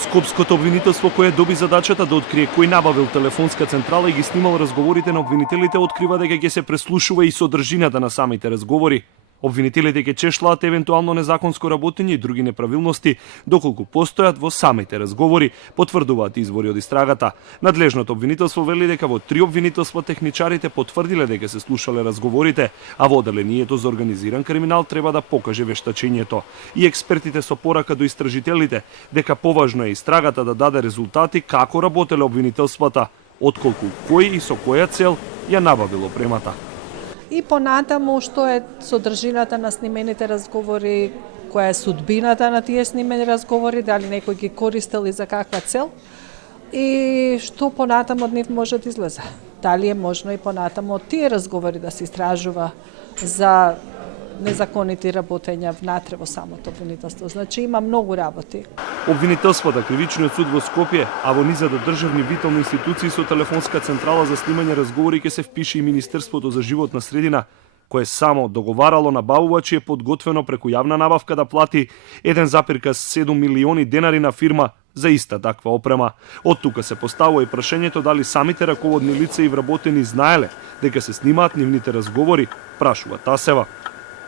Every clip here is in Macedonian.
Скопското обвинителство кое доби задачата да открие кој набавил телефонска централа и ги снимал разговорите на обвинителите, открива дека ќе се преслушува и содржината на самите разговори. Обвинителите ќе чешлаат евентуално незаконско работење и други неправилности, доколку постојат во самите разговори, потврдуваат извори од истрагата. Надлежното обвинителство вели дека во 3 обвинителства техничарите потврдиле дека се слушале разговорите, а во оделението за организиран криминал треба да покаже вештачењето. И експертите со порака до истражителите дека поважно е истрагата да даде резултати како работеле обвинителствата, отколку кој и со која цел ја набавил опремата. И понатаму што е содржината на снимените разговори, која е судбината на тие снимени разговори, дали некој ги користел и за каква цел, и што понатаму од нив може да излезе. Дали е можно и понатаму од тие разговори да се истражува за незаконити работења внатре во самото обвинителство. Значи има многу работи. Обвинителството, Кривичниот суд во Скопје, а во низа државни витални институции со телефонска централа за снимање разговори ќе се впише и Министерството за животна средина, кое само договарало набавувачи е подготвено преку јавна набавка да плати 1,7 милиони денари на фирма за иста таква опрема. Од тука се поставува и прашањето дали самите раководни лица и вработени знаеле дека се снимаат нивните разговори, прашува Тасева.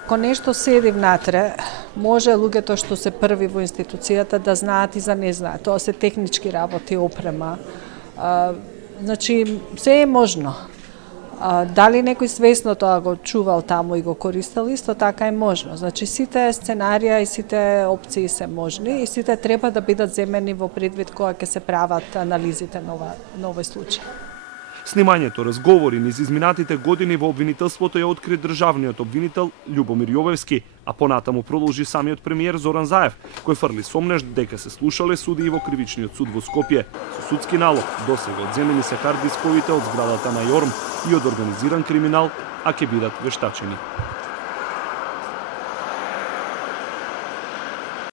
Ако нешто седи внатре, може луѓето што се први во институцијата да знаат и за не знаат. Тоа се технички работи, опрема. Значи, се е можно. Дали некој свесно тоа го чувал таму и го користел, исто така е можно. Значи, сите сценарија и сите опции се можни и сите треба да бидат земени во предвид кога ќе се прават анализите на овој случај. Снимањето разговори низ изминатите години во обвинителството ја откри државниот обвинител Љубомир Јовевски, а понатаму продолжи самиот премиер Зоран Заев, кој фрли сомнеш дека се слушале суди и во Кривичниот суд во Скопје. Со судски налог досега одземени се хард дисковите од зградата на ЈОРМ и од организиран криминал, а ќе бидат вештачени.